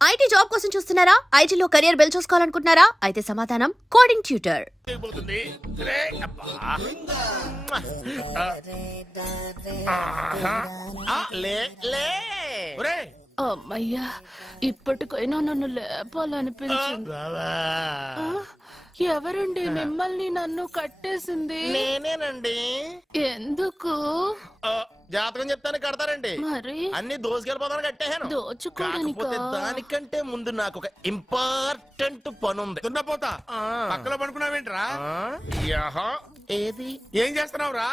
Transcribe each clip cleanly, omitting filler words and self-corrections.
IT job కోసం చూస్తున్నారా? ఐటీలో కెరియర్ బిల్డ్ చూసుకోవాలనుకుంటున్నారా? అయితే సమాధానం కోడింగ్ ట్యూటర్. అమ్మయ్యా, ఇప్పటికైనా నన్ను లేపాలనిపించింది. ఎవరండి మిమ్మల్ని నన్ను కట్టేసింది? నేనేనండి. ఎందుకు? జాతకం చెప్తాను కడతారండి. మరి అన్ని దోసుకెళ్ళిపోతాను కట్టేహాను. దోచుకోవడానికా? దానికంటే ముందు నాకు ఒక ఇంపార్టెంట్ పని ఉంది. దున్నపోతా పక్కలో పడుకున్నావేంట్రా? ఏది ఏం చేస్తున్నావురా?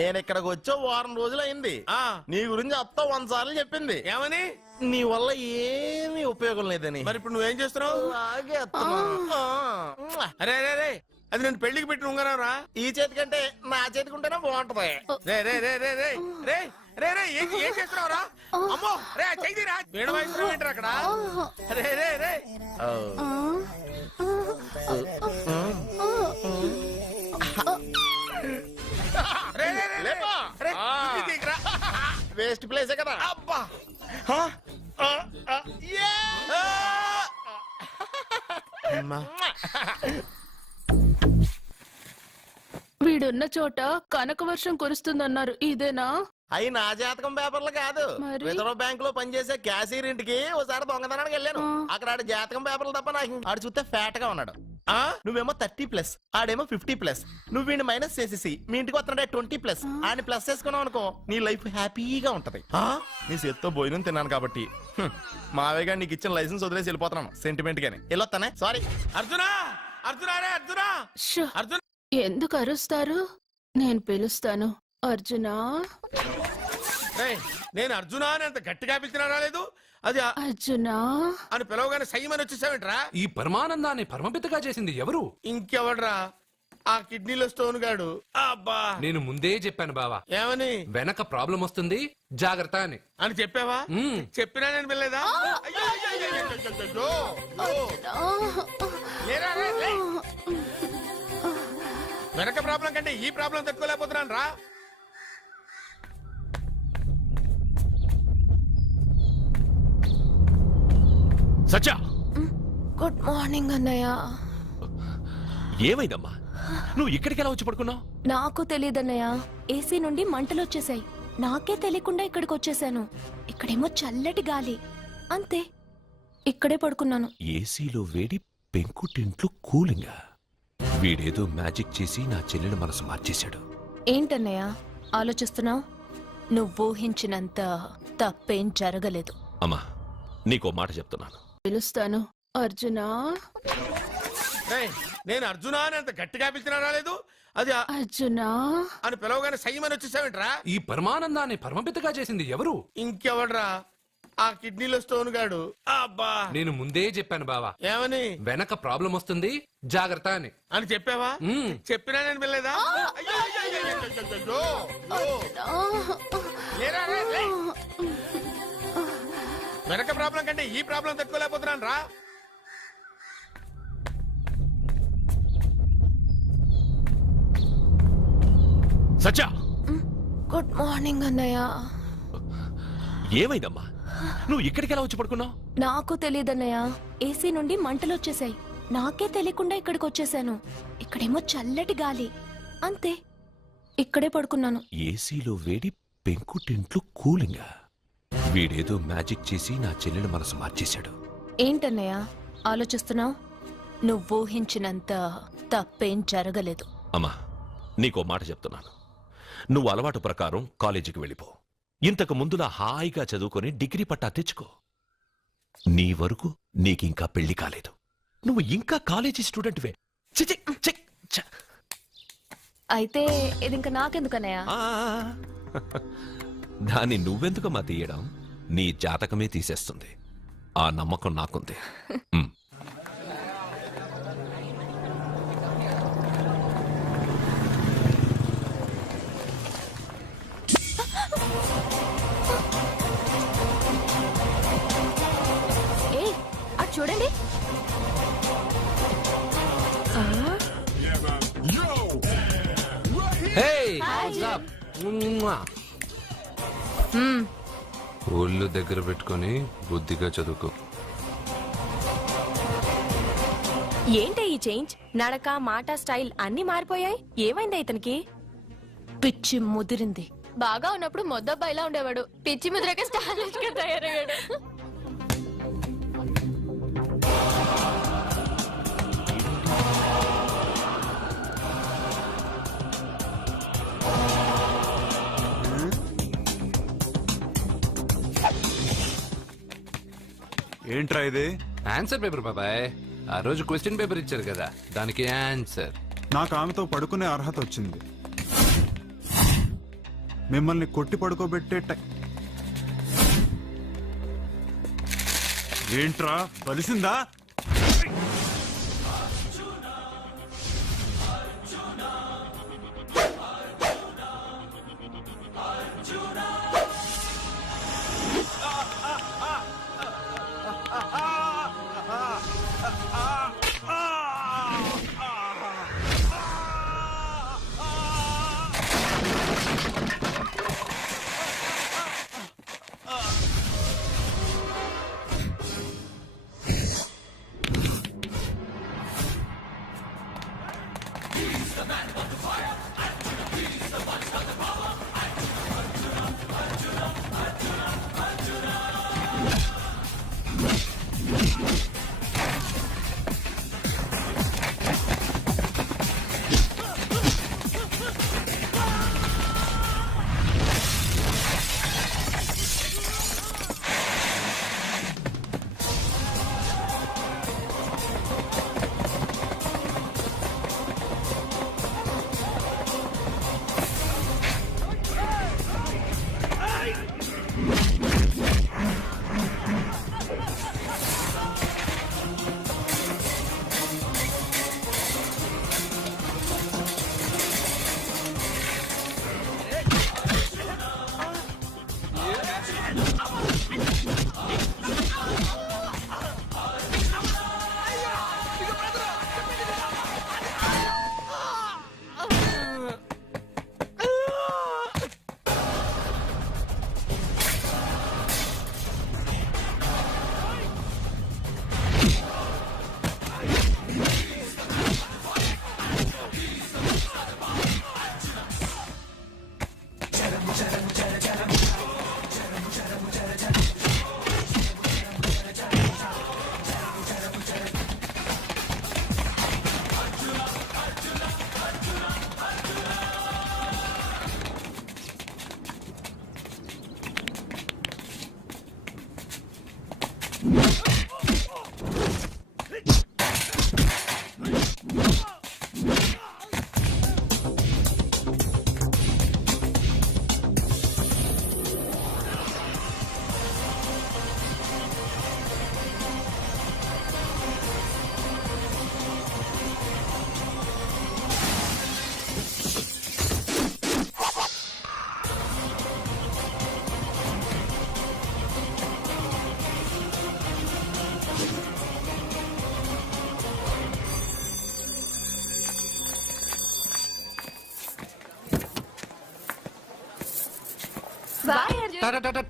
నేను ఇక్కడికి వచ్చే వారం రోజులు అయింది. నీ గురించి అత్త 100 సార్లు చెప్పింది. ఏమని? నీ వల్ల ఏమీ ఉపయోగం లేదని. మరి ఇప్పుడు నువ్వేం చేస్తున్నావు? అలాగే అత్తమా. అరే అరే అరే, అది నేను పెళ్లికి పెట్టిన ఉంగరంరా. ఈ చేతి కంటే నా చేతికి ఉంటేనే బాగుంటది. రే రే రే రే రే రే రే రే ఏం చేస్తున్నావురా? అమ్మో రే చెయ్యిరా. వీణ వాయిస్తున్నావు ఏంట్రా అక్కడ? రే రే రే రే రే రే లేపా. రే, ఇది తీయకురా. వేస్ట్ ప్లేసే కదా. అబ్బా వీడున్న చోట కనక వర్షం కురుస్తుందన్నారు, ఇదేనా? అయి నా జాతకం పేపర్లు కాదు. మరి? రిజర్వ్ బ్యాంక్ లో పనిచేసే క్యాషియర్ ఇంటికి ఒకసారి దొంగతనానికి వెళ్ళాను. అక్కడ ఆడి జాతకం పేపర్లు తప్ప నాకు ఆడు చూస్తే ఫ్యాట్ గా ఉన్నాడు. నువ్వేమో 30+, ఆడేమో 50+. నువ్వు వీడిని మైనస్ చేసేసి మీ ఇంటికి వస్తున్నాడే 20+. ఆయన ప్లస్ చేసుకున్నావు అనుకో, నీ లైఫ్ హ్యాపీగా ఉంటది. నీ చేత్తో భోజనం తిన్నాను కాబట్టి మావయ్య గారు నీకు ఇచ్చిన లైసెన్స్ వదిలేసి వెళ్ళిపోతున్నాను సెంటిమెంట్ గానీ. వెళ్ళొస్తానే. సారీ. అర్జునా అర్జునా రే అర్జునా షో, అర్జున్. ఎందుకు అరుస్తారు? నేను పిలుస్తాను. అర్జునా. రేయ్, నేను అర్జునా అని అంత గట్టిగా పిలిచినా రాలేదు. అది అర్జునా అని పిలవగానే సైమని వచ్చేసావేంట్రా? ఈ పరమానందాన్ని పరమపితగా చేసింది ఎవరు? ఇంకెవడ్రా? ఆ కిడ్నీలో స్టోన్ గాడు. అబ్బా, నేను ముందే చెప్పాను బావా, ఏమని? వెనక ప్రాబ్లం వస్తుంది, జాగ్రత్త అని. అని చెప్పావా? మ్మ్. చెప్పినా నేను వెళ్ళలేదా? అయ్యో, అయ్యో, అయ్యో, అయ్యో, అయ్యో, అయ్యో. లేరా, రే, లే. వెనక ప్రాబ్లం కంటే ఈ ప్రాబ్లం తట్టుకోలేకపోతున్నాను రా. సత్య, గుడ్ మార్నింగ్ అన్నయ్య. ఏమైందమ్మా? నువ్వు ఇక్కడికి ఎలా వచ్చి పడుకున్నావు? నాకు తెలియదన్నయ్య, ఏసీ నుండి మంటలు వచ్చేసాయి. నాకే తెలియకుండా ఇక్కడికి వచ్చేసాను. ఇక్కడేమో చల్లటి గాలి, అంతే. ఇక్కడే పడుకున్నాను. ఏసీలో వేడి, పెంకుటింట్లో కూలింగా. వీడేదో మ్యాజిక్ చేసి నా చెల్లెల మనసు మార్చేశాడు. ఏంటన్నయ్య ఆలోచిస్తున్నావు? నువ్వు ఊహించినంత తప్పేం జరగలేదు. అమ్మా, నీకో మాట చెప్తున్నాను. పిలుస్తాను. అర్జునా. రేయ్, నేను అర్జునా అని అంత గట్టిగా పిలిచినా రాలేదు. అది అర్జునా అని పిలవగానే సైమని వచ్చేసావేంట్రా? ఈ పరమానందాన్ని పరమపితగా చేసింది ఎవరు? ఇంకెవడ్రా? ఆ కిడ్నీలో స్టోన్ గాడు. అబ్బా, నేను ముందే చెప్పాను బావా, ఏమని? వెనక ప్రాబ్లం వస్తుంది, జాగ్రత్త అని. అని చెప్పావా? మ్మ్. చెప్పినా నేను వెళ్ళలేదా? అయ్యో, అయ్యో, అయ్యో, అయ్యో, అయ్యో, అయ్యో. లేరా, రే, లే. వెనక ప్రాబ్లం కంటే ఈ ప్రాబ్లం తట్టుకోలేకపోతున్నాను రా. సత్య, గుడ్ మార్నింగ్ అన్నయ్య. ఏమైందమ్మా? నువ్వు ఇక్కడికి ఎలా వచ్చి పడుకున్నావు? నాకు తెలియదన్నయ్య, ఏసీ నుండి మంటలు వచ్చేసాయి. నాకే తెలియకుండా ఇక్కడికి వచ్చేసాను. ఇక్కడేమో చల్లటి గాలి, అంతే. ఇక్కడే పడుకున్నాను. ఏసీలో వేడి, పెంకుటింట్లో కూలింగా. వీడేదో మ్యాజిక్ చేసి నా చెల్లెల మనసు మార్చేశాడు. ఏంటన్నయ్య ఆలోచిస్తున్నావు? నువ్వు ఊహించినంత తప్పేం జరగలేదు. అమ్మా, నీకో మాట చెప్తున్నాను. నువ్వు అలవాటు ప్రకారం కాలేజీకి వెళ్ళిపో. ఇంతకు ముందులా హాయిగా చదువుకొని డిగ్రీ పట్టా తెచ్చుకో. నీ వరకు నీకింకా పెళ్లి కాలేదు. నువ్వు ఇంకా కాలేజీ స్టూడెంట్వే. చిచి, చిక్, చ. అయితే ఇది ఇంకా నాకెందుకన్నయ్య? ఆ, దాన్ని నువ్వెందుకమ్మా తీయడం? నీ జాతకమే తీసేస్తుంది. ఆ నమ్మకం నాకుంది. ఉమ్. ఏ అటు చూడండి. Hey, what's up? ఒళ్ళు దగ్గర పెట్టుకొని బుద్ధిగా చదువుకో. ఏంటే ఈ చేంజ్? నడక, మాట, స్టైల్ అన్ని మారిపోయాయి. ఏమైంది ఇతనికి? పిచ్చి ముదిరింది. బాగా ఉన్నప్పుడు మొద్దబ్బాయిలా ఉండేవాడు. పిచ్చి ముద్రకే స్టైలిష్ గా తయారయ్యాడు. ఏంట్రా ఇది? ఆన్సర్ పేపర్ బాబాయ్. ఆ రోజు క్వశ్చన్ పేపర్ ఇచ్చారు కదా, దానికి ఆన్సర్. నాకు ఆమెతో పడుకునే అర్హత వచ్చింది. మిమ్మల్ని కొట్టి పడుకోబెట్టే ఏంట్రా బలిసిందా?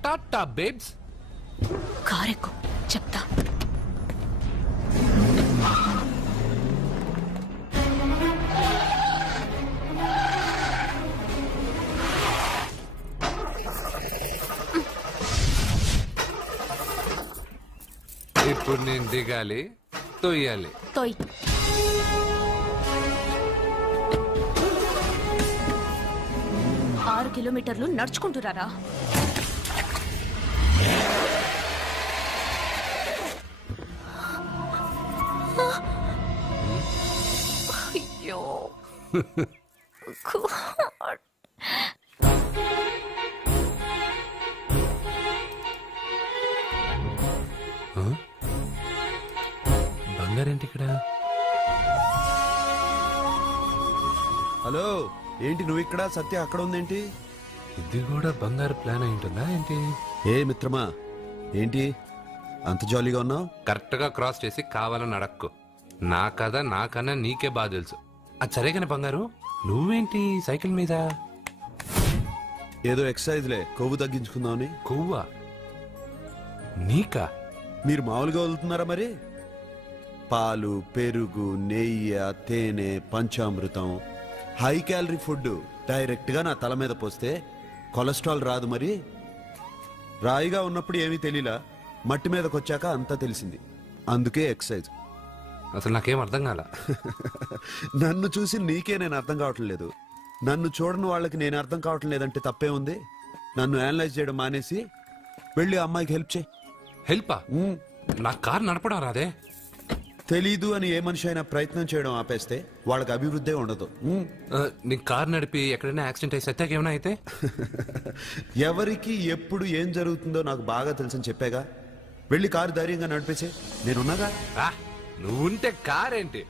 టాటా బేబ్స్. కారెక్కు చెప్తా. ఇప్పుడు నేను దిగాలి, తొయ్యాలి. తోయ్. ఆరు కిలోమీటర్లు నడుచుకుంటురారా? అయ్యో బంగారేంటి ఇక్కడ? హలో, ఏంటి నువ్వు ఇక్కడ, సత్య అక్కడ ఉందేంటి? ఇది కూడా బంగారు ప్లాన్ అయి ఉంటుందా ఏంటి? ఏ మిత్రమా, ఏంటి అంత జాలీగా ఉన్నావు? కరెక్ట్ గా క్రాస్ చేసి కావాలని అడక్కు. నా కథ నాకన్నా నీకే బాగా తెలుసు. అది సరే కానీ బంగారు, నువ్వేంటి సైకిల్ మీద? ఏదో ఎక్సర్సైజ్లే, కొవ్వు తగ్గించుకుందామని. కొవ్వా? నీకా? మీరు మామూలుగా వదులుతున్నారా మరి? పాలు, పెరుగు, నెయ్యి, తేనె, panchamrutham, high calorie food direct గా నా తల మీద పోస్తే కొలెస్ట్రాల్ రాదు మరి. రాయిగా ఉన్నప్పుడు ఏమీ తెలియలా, మట్టి మీదకి వచ్చాక అంతా తెలిసింది. అందుకే ఎక్సర్సైజ్. అసలు నాకేం అర్థం కాల. నన్ను చూసి నీకే నేను అర్థం కావటం లేదు, నన్ను చూడని వాళ్ళకి నేను అర్థం కావటం లేదంటే తప్పే ఉంది. నన్ను అనలైజ్ చేయడం మానేసి వెళ్ళి ఆ అమ్మాయికి హెల్ప్ చేయి. హెల్పా? నా కార్ నడపడం రాదే. తెలీదు అని ఏ మనిషి అయినా ప్రయత్నం చేయడం ఆపేస్తే వాళ్ళకి అభివృద్ధి ఉండదు. నీ కార్ నడిపి ఎక్కడైనా యాక్సిడెంట్ అయి సత్యాకి ఏమైనా అయితే? ఎవరికి ఎప్పుడు ఏం జరుగుతుందో నాకు బాగా తెలుసని చెప్పాగా. వెళ్ళి కారు ధైర్యంగా నడిపేసే, నేనున్నాగా. ఆ, నువ్వుంటే కార్ ఏంటి,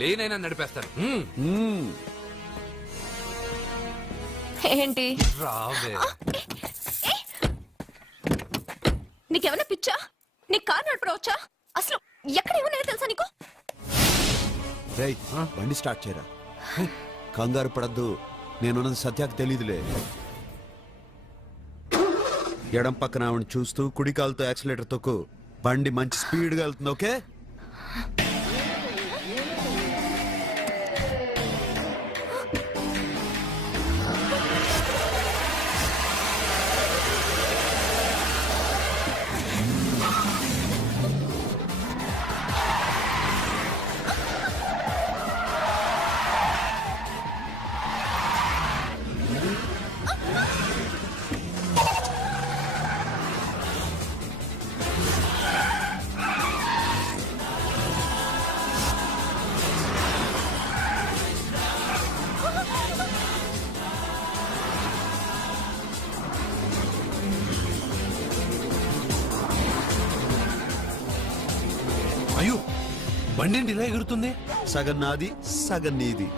లేనైనా నడిపేస్తాను. ఏంటి? రావే. నీకేమైనా పిచ్చా? నీ కార్ నడపడవచ్చా? అసలు ఎక్కడ ఏమన్నా తెలుసా నీకు? రేయ్, బండి స్టార్ట్ చేయరా. కంగారు పడద్దు, నేనున్నది సత్యాకి తెలీదులే. ఎడం పక్కన ఆవిడ చూస్తూ కుడి కాలుతో యాక్సిలేటర్ తొక్కు. బండి మంచి స్పీడ్ గా వెళ్తుంది. ఓకే? అయ్యో, బండి ఏంటి ఇలా ఎగురుతుంది? సగం నాది, సగం నీది.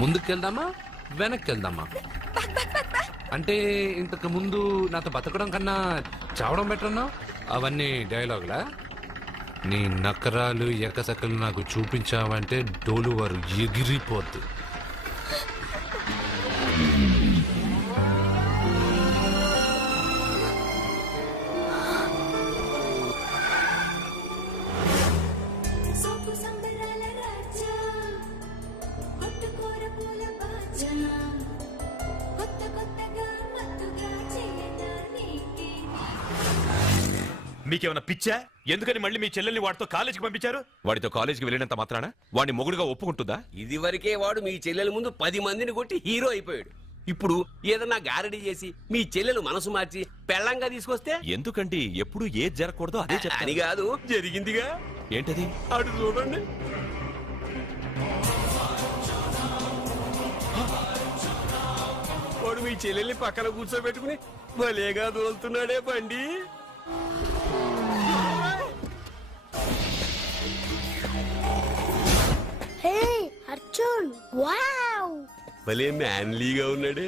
ముందుకెళ్దామా వెనక్కి వెళ్దామా? అంటే ఇంతకు ముందు నాతో బతకడం కన్నా చావడం బెటర్ అన్నా? అవన్నీ డైలాగులా? నీ నకరాలు ఎకసకలు నాకు చూపించావంటే డోలు వారు ఎగిరిపోద్దు. మీకేమైనా పిచ్చా? ఎందుకని మళ్ళీ మీ చెల్లెల్ని వాడితో కాలేజీకి పంపించారు? వాడితో కాలేజీకి వెళ్ళినంత మాత్రాన వాడిని మొగుడుగా ఒప్పుకుంటుందా? ఇది వరకే వాడు మీ చెల్లెల ముందు 10 మందిని కొట్టి హీరో అయిపోయాడు. ఇప్పుడు ఏదన్నా గారడీ చేసి మీ చెల్లెలు మనసు మార్చి పెళ్ళంగా తీసుకొస్తే? ఎందుకండి ఎప్పుడు ఏది జరగకూడదో అదే అని చెప్తాను. కాదు, జరిగిందిగా. ఏంటది? అటు చూడండి. వాడు మీ చెల్లెల్ని పక్కన కూర్చోబెట్టుకుని భలేగా దోలుతున్నాడే బండి. అర్జున్, వావ్! భలే మ్యాన్లీగా ఉన్నాడే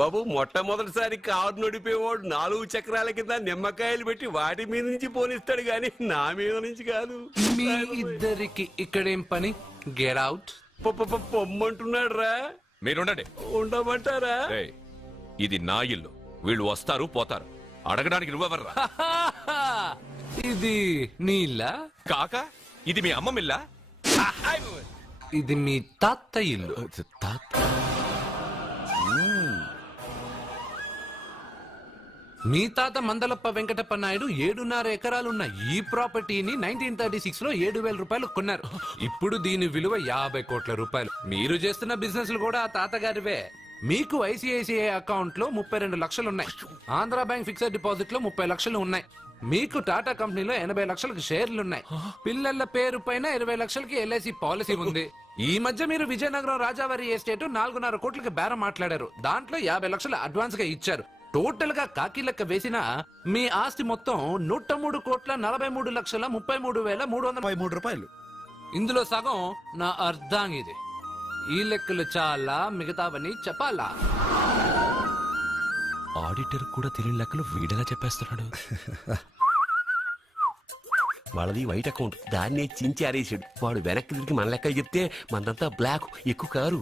బాబు. మొట్టమొదటిసారి కారు నడిపేవాడు 4 చక్రాల కింద నిమ్మకాయలు పెట్టి వాటి మీద నుంచి పోనిస్తాడు గాని నా మీద నుంచి కాదు. మీ ఇద్దరికి ఇక్కడేం పని? Get out. పొమ్మంటున్నాడు రా. మీరుండండి. ఉండమంటారా? ఏయ్, ఇది నా ఇల్లు. వీళ్ళు వస్తారు పోతారు. అడగడానికి నువ్వెవర్రా? ఇది నీళ్ళ కాక ఇది మీ అమ్మమిల్లా? ఇది మీ తాత ఇల్లు. మీ తాత మందలప్ప వెంకటప్ప నాయుడు 7.5 ఎకరాలున్న ఈ ప్రాపర్టీని 1936 లో 7,000 రూపాయలు కొన్నారు. ఇప్పుడు దీని విలువ 50 కోట్ల రూపాయలు. మీరు చేస్తున్న బిజినెస్లు కూడా ఆ తాతగారివే. మీకు ఐసిఐసిఐ అకౌంట్ లో 32 లక్షలు ఉన్నాయి. ఆంధ్రా బ్యాంక్ ఫిక్స్డ్ డిపాజిట్ లో 30 లక్షలు ఉన్నాయి. మీకు టాటా కంపెనీలో 80 లక్షలకు షేర్లు ఉన్నాయి. పిల్లల పేరు పైన 20 లక్షలకి ఎల్ఐసి పాలసీ ఉంది. ఈ మధ్య మీరు విజయనగరం రాజావారి ఎస్టేట్ 4.5 కోట్లకి బేరం మాట్లాడారు. దాంట్లో 50 లక్షలు అడ్వాన్స్ గా ఇచ్చారు. టోటల్ గా కాకి లెక్క వేసిన మీ ఆస్తి మొత్తం 103,43,33,333 రూపాయలు. ఇందులో సగం నా అర్ధాంగిది. ఈ లెక్కలు చాలా, మిగతావని చెప్పాలా? ఆడిటర్ కూడా తెలియని లెక్కలు వీడేలా చెప్పేస్తున్నాడు. వాళ్ళది వైట్ అకౌంట్, దాన్నే చించి ఆరేసాడు. వాడు వెనక్కి తిరిగి మన లెక్కలు చెప్తే మనదంతా బ్లాక్. ఎక్కువ కారు.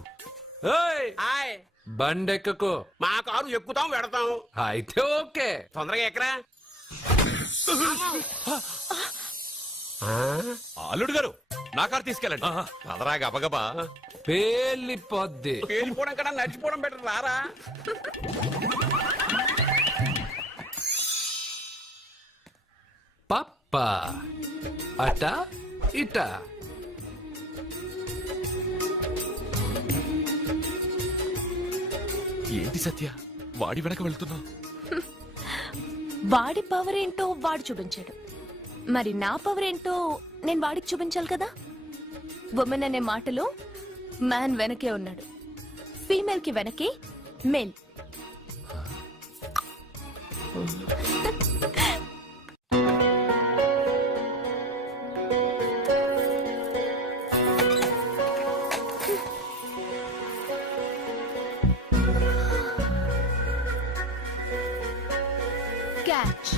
ఏయ్! బండెక్కకు. మా కారు ఎక్కుతాం పెడతాం. అయితే ఓకే. తొందరగా ఎక్కరా. అల్లుడు గారు నా కారు తీసుకెళ్ళండి. పదరా గబగబా. పేలిపోద్ది. పేలిపోవడం కన్నా నడిచిపోవడం బెటర్. రారా. పప్ప అట ఇట. ఏంటి సత్య వాడి వెనక వెళ్తున్నా? వాడి పవర్ ఏంటో వాడు చూపించాడు. మరి నా పవర్ ఏంటో నేను వాడికి చూపించాలి కదా. ఉమెన్ అనే మాటలో మ్యాన్ వెనకే ఉన్నాడు. ఫీమేల్ కి వెనకే మేల్. క్యాచ్.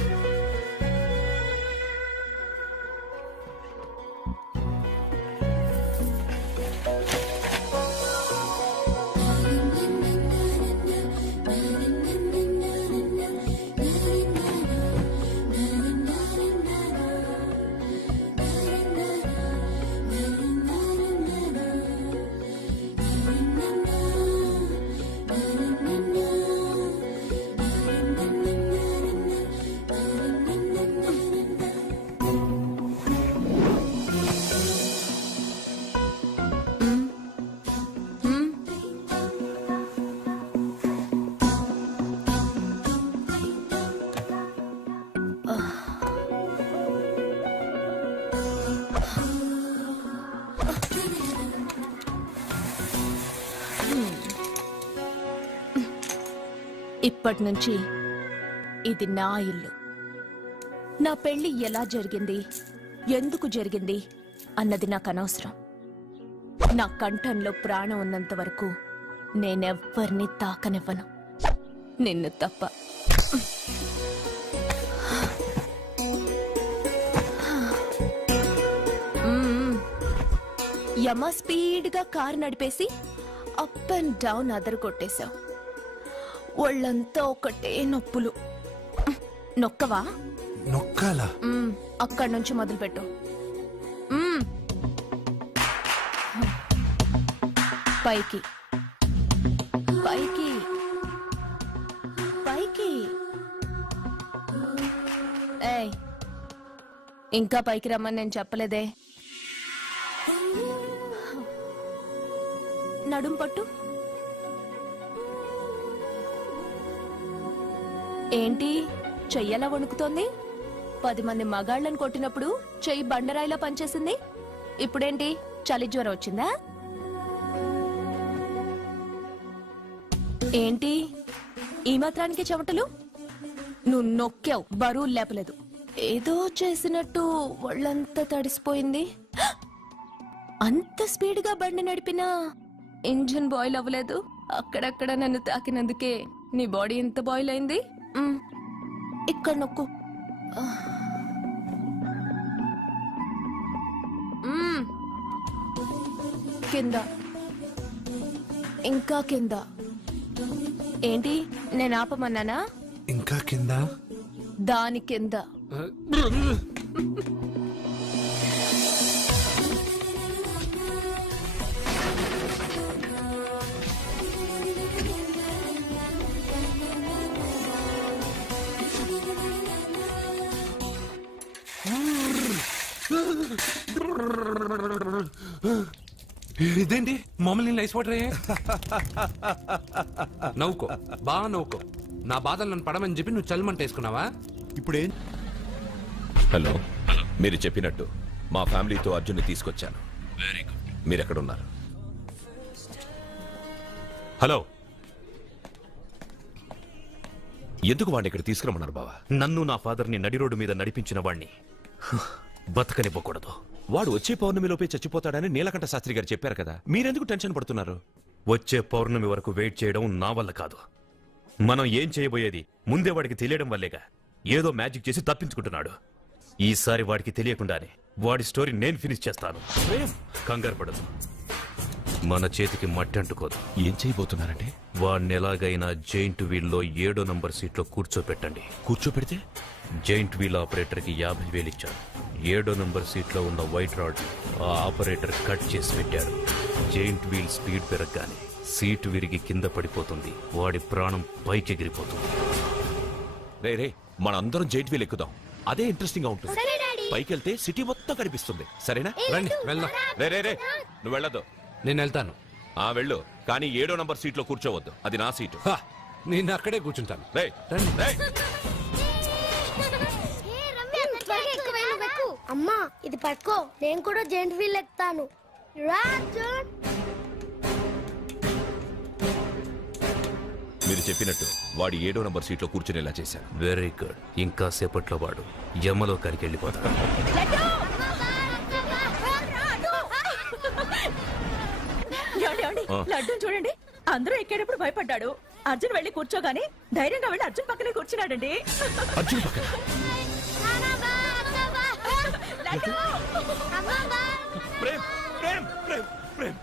ఇప్పటి నుంచి ఇది నా ఇల్లు. నా పెళ్లి ఎలా జరిగింది, ఎందుకు జరిగింది అన్నది నాకు అనవసరం. నా కంఠంలో ప్రాణం ఉన్నంత వరకు నేనెవ్వరిని తాకనివ్వను, నిన్ను తప్ప. యమ స్పీడ్గా కారు నడిపేసి అప్ అండ్ డౌన్ అదరు కొట్టేశావు. ఒళ్ళంతా ఒకటే నొప్పులు. నొక్కవా? నొక్కాలా? అక్కడి నుంచి మొదలుపెట్టు. పైకి పైకి పైకి. ఏయ్, ఇంకా పైకి రమ్మని నేను చెప్పలేదే. నడుం పట్టు. ఏంటి చెయ్యలా వణుకుతోంది? 10 మంది మగాళ్ళని కొట్టినప్పుడు చెయ్యి బండరాయిలా పనిచేసింది. ఇప్పుడేంటి చలి జ్వరం వచ్చిందా? ఏంటి ఈ మాత్రానికి చెమటలు? నువ్వు నొక్కావు, బరువు లేపలేదు. ఏదో చేసినట్టు ఒళ్ళంతా తడిసిపోయింది. అంత స్పీడ్గా బండి నడిపినా ఇంజిన్ బాయిల్ అవ్వలేదు. అక్కడక్కడ నన్ను తాకినందుకే నీ బాడీ ఎంత బాయిల్ అయింది. ఇక్కడ నొక్కు. కింద, ఇంకా కింద. ఏంటి నేను ఆపమన్నానా? ఇంకా కింద. దాని కింద. ఇదేంటి మమ్మల్ని ఐస్ వాటర్ అయ్యే? నవ్వుకో బాగా నవ్వుకో. నా బాధలు నన్ను పడమని చెప్పి నువ్వు చల్మంటేసుకున్నావా? ఇప్పుడు ఏం హలో, మీరు చెప్పినట్టు మా ఫ్యామిలీతో అర్జున్ని తీసుకొచ్చాను. Very good. మీరు ఎక్కడున్నారు? హలో, ఎందుకు వాడిని ఇక్కడ తీసుకురమ్మన్నారు బావా? నన్ను నా ఫాదర్ని నడి రోడ్డు మీద నడిపించిన వాణ్ణి బతకనివ్వకూడదు. వాడు వచ్చే పౌర్ణమిలోపే చచ్చిపోతాడని నీలకంఠ శాస్త్రి గారు చెప్పారు కదా, మీరెందుకు టెన్షన్ పడుతున్నారు? వచ్చే పౌర్ణమి వరకు వెయిట్ చేయడం నా వల్ల కాదు. మనం ఏం చేయబోయేది ముందే వాడికి తెలియడం వల్లేగా. ఏదో మ్యాజిక్ చేసి తప్పించుకుంటున్నాడు. ఈసారి వాడికి తెలియకుండానే వాడి స్టోరీ నేను ఫినిష్ చేస్తాను. కంగారు పడదు, మన చేతికి మట్టి అంటుకోదు. ఏం చేయబోతున్నారంటే? వాడిని ఎలాగైనా జైంట్ వీల్లో 7వ నంబర్ సీట్లో కూర్చోపెట్టండి. కూర్చోపెడితే జైంట్ వీల్ ఆపరేటర్కి 50,000 ఇచ్చారు. 7వ నంబర్ సీట్లో ఉన్న వైట్ రాడ్ ఆ ఆపరేటర్ కట్ చేసి పెట్టాడు. జైంట్ వీల్ స్పీడ్ పెరగగానే సీటు విరిగి కింద పడిపోతుంది. వాడి ప్రాణం పైకి ఎగిరిపోతుంది. రే రే, మనందరం జైంట్ వీల్ ఎక్కుదాం. అదే ఇంట్రెస్టింగ్ గా ఉంటుంది. పైకి వెళ్తే సిటీ మొత్తం కనిపిస్తుంది. సరేనా? రండి వెళ్దాం. రే రే రే, నువ్వు వెళ్ళదు. నేను వెళ్తాను. వెళ్ళు, కానీ 7వ నంబర్ సీట్లో కూర్చోవద్దు. అది నా సీటు. నేను అక్కడే కూర్చుంటాను. రేయ్, రండి. రేయ్. అమ్మా ఇది పట్టుకో, నేను కూడా జెంట్ వీల్ ఎక్కుతాను. మీరు చెప్పినట్టు వాడి 7వ నంబర్ సీట్లో కూర్చునేలా చేశాను. Very good. ఇంకా సేపట్లో వాడు యమలో కరికి వెళ్ళిపోతాడు. లడ్డు చూడండి, అందరూ ఎక్కేటప్పుడు భయపడ్డాడు. అర్జున్ వెళ్ళి కూర్చోగానే ధైర్యంగా వెళ్ళి అర్జున్ పక్కనే కూర్చున్నాడండి. అర్జున్ పక్కన ప్రేమ్, ప్రేమ్, ప్రేమ్, ప్రేమ్.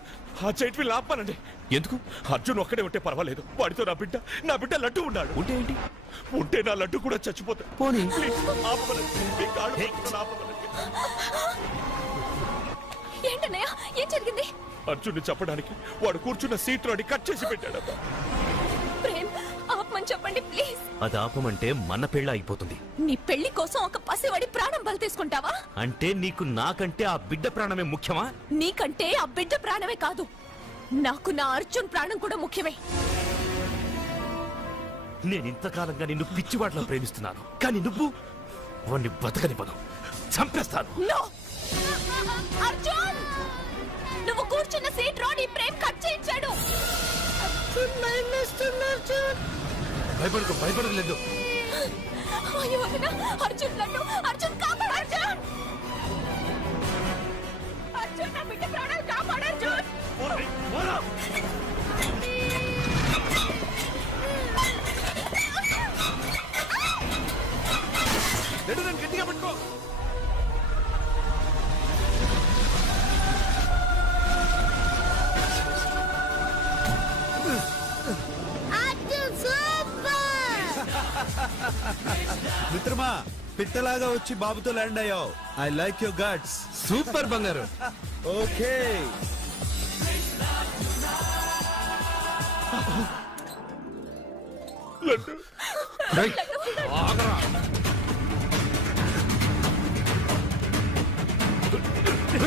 ఆ జైంట్ వీల్ ఆపానండి. ఎందుకు? అర్జున్ ఒక్కడే ఉంటే పర్వాలేదు. వాడితో నా బిడ్డ లడ్డు ఉన్నాడు. ఉంటే ఏంటి? ఉంటే నా లడ్డు కూడా చచ్చిపోతాడు. పోనీ ఏంటన్నయ్య, ఏం జరిగింది? అర్జున్ చెప్పడానికి వాడు కూర్చున్న సీట్ లోని కట్ చేసి పెట్టాడు. ప్రేమ్, ఆపమని చెప్పండి ప్లీజ్. అది ఆపమంటే మన పెళ్ళ అయిపోతుంది. నీ పెళ్లి కోసం ఒక పసివాడి ప్రాణం బలి తీసుకుంటావా? అంటే నీకు నాకంటే ఆ బిడ్డ ప్రాణమే ముఖ్యమా? నీకంటే ఆ బిడ్డ ప్రాణమే కాదు, నాకు నా అర్జున్ ప్రాణం కూడా ముఖ్యమే. నేను ఇంతకాలంగా నిన్ను పిచ్చివాట్లా ప్రేమిస్తున్నాను, కానీ నువ్వు వాణ్ణి బతకనివ్వను, చంపేస్తాను. నో! అర్జున్, నువ్వు కూర్చున్న సీట్ రోడ్ ప్రేమ్ కట్ చేయించాడు. భయపడలేదు. అయ్యో వదినా, అర్జున్ లడ్డు, అర్జున్ కాపాడు, అర్జున్! అర్జున్, నా బిడ్డ ప్రాణాలు కాపాడు, అర్జున్! గట్టిగా పట్టుకో. మిత్రమా, పిట్టలాగా వచ్చి బాబుతో ల్యాండ్ అయ్యావు. I like your guts. Super బంగారు. ఓకే. రేయ్, ఆగరా.